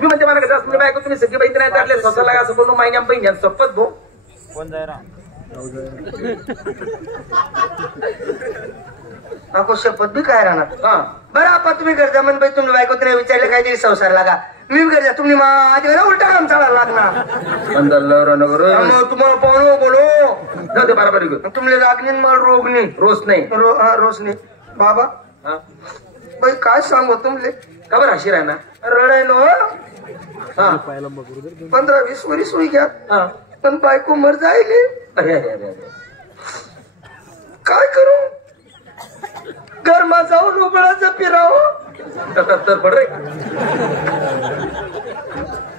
मी म्हणते मला कसं तुम्ही बायको तुम्ही सगळी बाई नाही टाकले स्वतःला असं बोलून महिन्या महिन्यात सपत भो कोण जाय आपको शपथ भी काय राहणार बरं आपा तुम्ही करता म्हण बाई तुम्ही बायको नाही विचारले काहीतरी संसार लागा मी करता तुम्ही माझ्या घरा उलटा काम चालायला लागणार तुम्हाला पाहू बोलो बरोबर तुम्हाला लागणे मला रोग नाही रोज नाही रोज नाही बाबा बाई काय सांगू तुमले का बरं अशी राहणार रडाय नो 15-20 वर्ष होई घ्या पण बायको मर जायले काय करू घरमा जाऊन उबळाचं फिरावं तर पड रे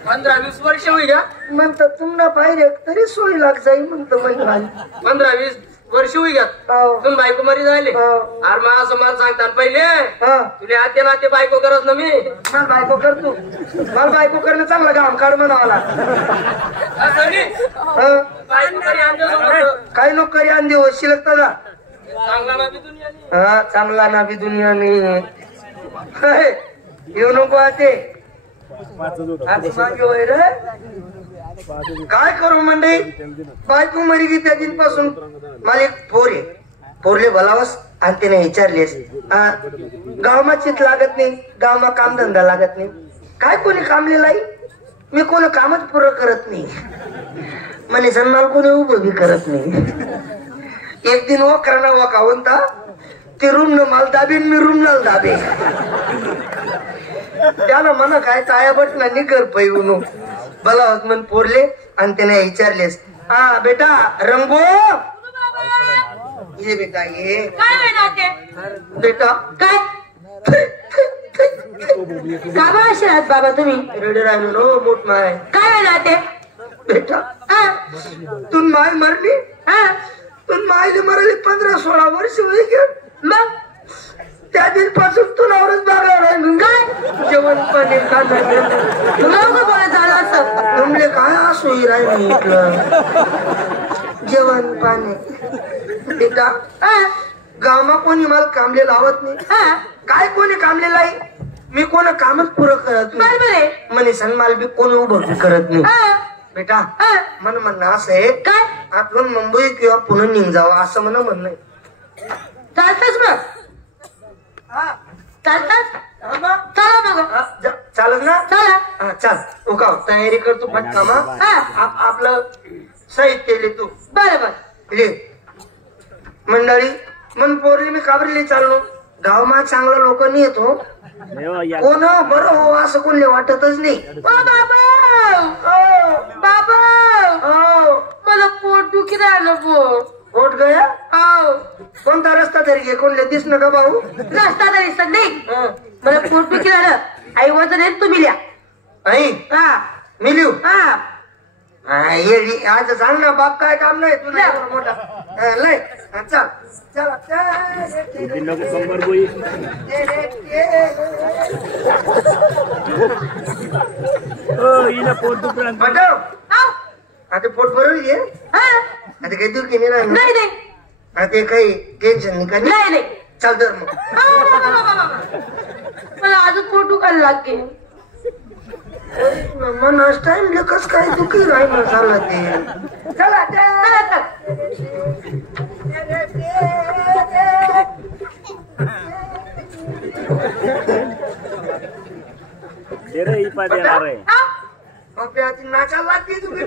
15-20 वर्ष होई घ्या म्हणतात तुम्हाला बाहेर तरी सोयी लाग जाई म्हणतो 15-20 वर्ष होई घ्या तुम्ही बायको मरी झाले अरे मला असं मला सांगतात पहिले तुला आते नाते बायको करत ना मी मला बायको करतो मला बायको करणं चांगलं काम काढ म्हणावाला काही लोक करी अंधी हो शिलकता का चांगला ना बी दुनिया नाही येऊ नको आते काय करू मंडई बायको मरी गी त्या दिनपासून मला एक पोर आहे पोरले भलावस आणि त्याने विचारलेस गावमा चित लागत नाही गावमा कामधंदा लागत नाही काय कोणी कामलेला मी कोण कामच पुरं करत नाही म्हणे सन्मान कोणी उभं बी करत नाही एक दिन वक्राना वकावंता ते रूम न माल दाबीन मी रूम न दाबे त्याला म्हणा काय ताया बटना निकर पैऊन भला मन पोरले आणि त्याने विचारलेस बेटा रंगो ये बेटा ये बेटा काय बाबा तुम्ही रेडी राहिलो नो मोठ माय काय राहते बेटा तू माय मरली पण मायले मरायला 15-16 वर्ष होई गे मग त्या दिवसापासून तू नवरच बघा काय जेवण पाणी बोलत झालं असं तुमले काय असो राहिली म्हटलं जेवण पाणी बेटा गावमा कोणी मला कामले लावत नाही काय कोणी कामले लाई मी कोण कामच पुरं करत नाही म्हणे सन्माल बी कोणी उभं करत नाही बेटा मन म्हणणं असं आहे काय आपण मुंबई किंवा पुणे निघ जावं असं म्हणणं चालतच मग चालतात चला मग चालत ना चला चाल ओका तयारी करतो फटकामा आपलं साहित्य लिहितो बरोबर ले मंडळी मन पोरली मी काबरली चाललो गावमा चांगला लोक नाही येतो कोण बरं हो असं कोणले वाटतच नाही बाबा मला पोट दुखी राहिलं पोट गया हो कोणता रस्ता तरी घे कोणले दिस नका भाऊ रस्ता तरी सग नाही मला पोट दुखी राहिलं आई वजन आहे तुम्ही लिहा आई मी लिहू हा आज सांग ना बाप काय काम नाही तुला मोठा लय चल आता पोट बरोबर घे आता काही दुखी नाही आता काही टेन्शन नाही चाल तर मग मला अजून पोट दुखायला लागते मन टाइम कस काय दुखी राहिलं झालं ते चला नाचा लागते तुम्ही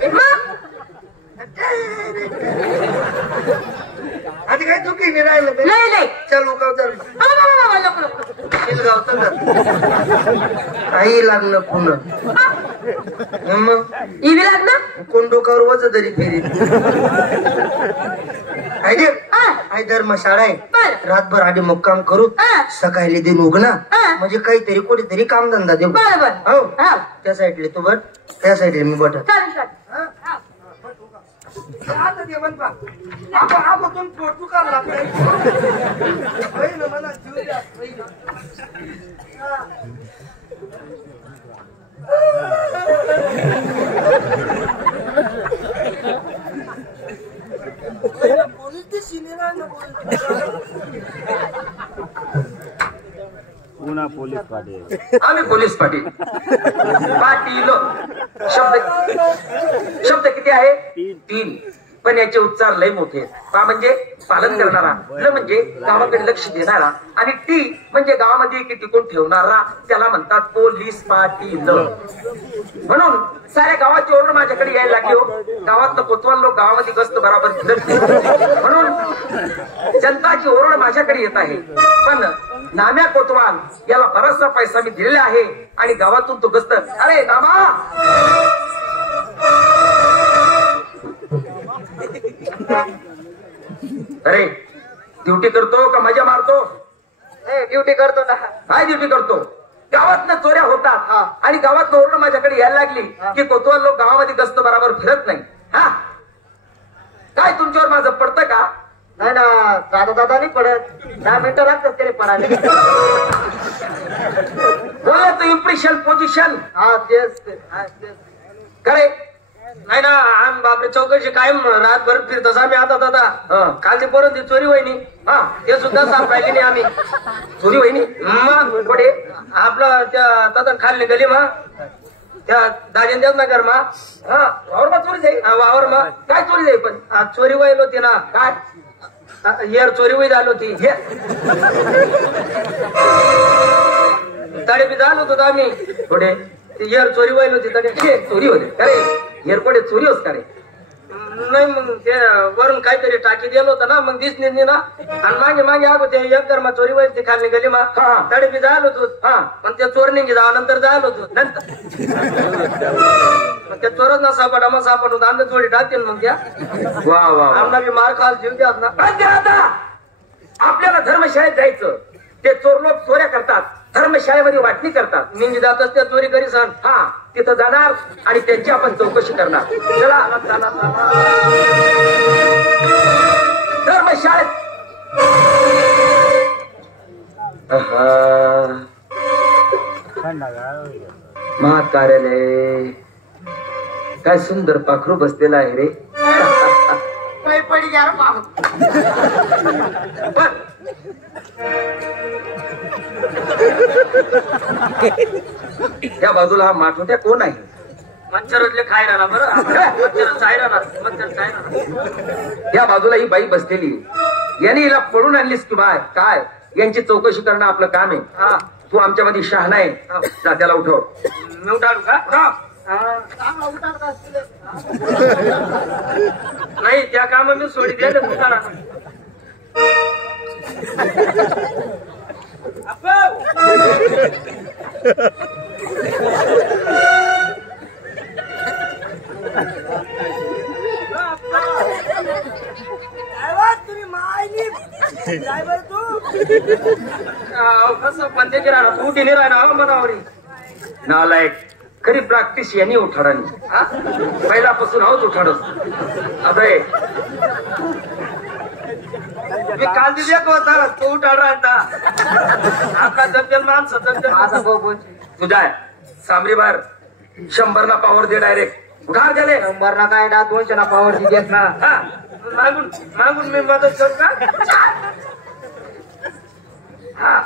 आता काय दुखी नाही राहिलं नाही चल उकाव तर आई लागलं पुन्हा मग इवी लागलं कोण डोकावर वज तरी फेरी आई धर्मशाळा आहे रातभर आधी मुक्काम करू सकाळी दिन उगना म्हणजे काहीतरी कुठेतरी कामधंदा देऊ बरोबर हो त्या साईडले तू बट त्या साईडले मी बट पुन्हा आम्ही पोलीस पाटील. पाटील शब्द किती आहे? 3. पण याचे उच्चार लय मोठे. का म्हणजे पालन करणारा, ल म्हणजे गावाकडे लक्ष देणारा, आणि टी म्हणजे गावामध्ये एकी टिकून ठेवणारा, त्याला म्हणतात पोलीस पाटील. म्हणून साऱ्या गावाची ओरड माझ्याकडे यायला लागली हो. गावातलं कोतवाल लोक गावामध्ये गस्त बराबर फिरत नाही. म्हणून जनताची ओरड माझ्याकडे येत आहे. पण नाम्या कोतवाल याला बराचसा पैसा मी दिलेला आहे आणि गावातून तो गस्त. अरे नामा, अरे ड्युटी करतो का मजा मारतो? ड्युटी करतो ना. काय ड्युटी करतो? गावातनं चोऱ्या होतात आणि गावात ओरड माझ्याकडे यायला लागली की कोतवाल लोक गावामध्ये गस्त बराबर फिरत नाही. हा काय तुमच्यावर माझं पडतं का? नाही ना दादा नाही पडत. 10 मिनिटं लागतात तरी पडायला. बोलायचं इम्प्रेशन पोझिशन. हा तेच करे नाही ना, आम्ही बापरे चौकशी कायम रातभर फिरतोस आम्ही. आता दादा कालची पर्यंत चोरी वहिनी ते सुद्धा सापडायली नाही आम्ही. चोरी वहिनी मग पुढे आपलं त्या दादा खाल्ली गली मा त्या दाजन देत ना घर मा. वावर चोरी जाईल. वावर मा काय चोरी जाईल? पण आज चोरी व्हायल होती ना. काय हेर चोरी वही झाली होती. तडे बी झालो होतो आम्ही. पुढे हेर चोरी व्हायला होती तडे चोरी होते. अरे एअरपोर्ट चोरी होत का रे? नाही मग ते वरून काहीतरी टाकी दिलं होतं ना, मग दिसली नाही ना. आणि मागे मागे आगो ते एक घर मा चोरी व्हायची खाल्ली गली मा. तडे बी जायला होतो. पण ते चोर निघी जावा नंतर जायला होतो. नंतर त्या चोरच ना सापडा मग सापड आम्ही चोरी टाकतील मग त्या. वा वा. आमना बी मार खाल जीव द्या ना. आता आपल्याला धर्मशाळेत जायचं. ते चोर लोक चोऱ्या करतात, धर्मशाळेमध्ये वाटणी करतात. निघी जातच त्या चोरी करी सण. हा तिथं जाणार आणि त्यांची आपण चौकशी करणार. चला धर्मशाळेत. महात कार्यालय काय सुंदर पाखरू बसलेला आहे रे. पडी घ्या त्या बाजूला हा माठोट्या कोण आहे? मच्छरले खाय राहणार बरं. मच्छर चाय राहणार. मच्छर चाय राहणार. या बाजूला ही बाई बसलेली. याने हिला पळून आणलीस की बाय? काय यांची चौकशी करणं आपलं काम आहे. हा तू आमच्यामध्ये शहाणा आहे. जा त्याला उठव. मी उठाडू का? नाही त्या काम मी सोडी द्यायला उठाडा. कसं बंदेची राहणार तू उठी नाही राहणार मनावरी. नालायक. खरी प्रॅक्टिस यांनी उठाडानी. पहिल्यापासून हवंच उठाडस. आता मी काल दिली होता तो उठाड राहता. आपला जगेल माणसं जगेल. तुझा सामरी बार 100 ना पावर दे डायरेक्ट. उठा गेले. 100 ना काय ना 200 ना पावर देत ना. मागून मागून मी मदत करू का? हा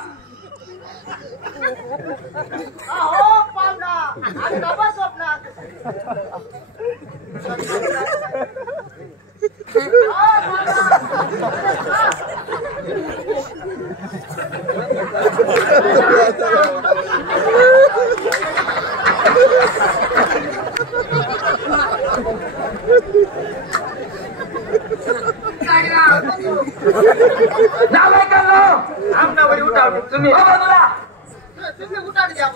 नालायकांनो आमनावरी उठाव तुम्ही. उठाड द्या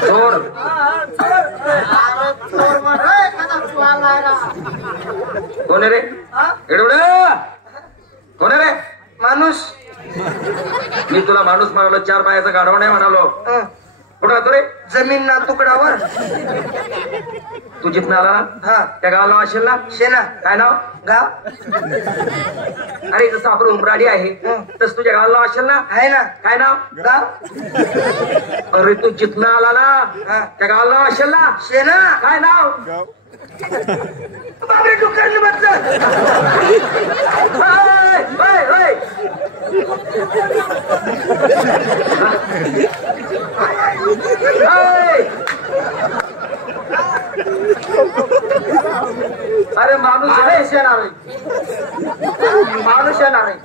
चोर. कोण रे? कोण रे? माणूस. मी तुला माणूस म्हणालो, 4 पायाचा गाढवा नाही म्हणालो. कुठं राहतो रे? जमीन ना तुकडावर. तू जिथं आला ना हा त्या गावाला नाव असेल ना शेना काय नाव गाव अरे जसं आपण उमराडी आहे तसं तुझ्या गावाला नाव असेल ना आहे ना काय नाव गाव अरे तू जिथं आला ना हा त्या गावाला नाव असेल ना शेना काय नाव बापरे डुक्करने बसलं होय, होय, होय. होय. अरे माणूस आहे येणार आहे माणूस येणार आहे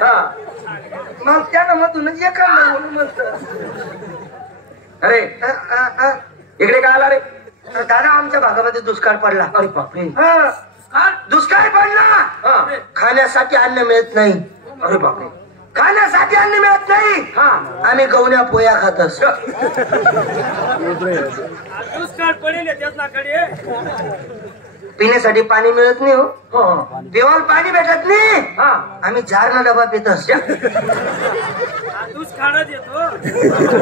हा मग त्यानं मधूनच एखादा म्हणून म्हणत अरे इकडे काय आला रे दादा आमच्या भागामध्ये दुष्काळ पडला अरे बापरे दुष्काळ पडला हा खाण्यासाठी अन्न मिळत नाही अरे बापरे खाण्यासाठी अन्न मिळत नाही हा आम्ही गवण्या पोया खात असतो दुष्काळ पडेल त्याच्याकडे पिण्यासाठी पाणी मिळत नाही हो हा पिवाल पाणी भेटत नाही हा आम्ही 4 डबा पित असतो दुष्काळच येतो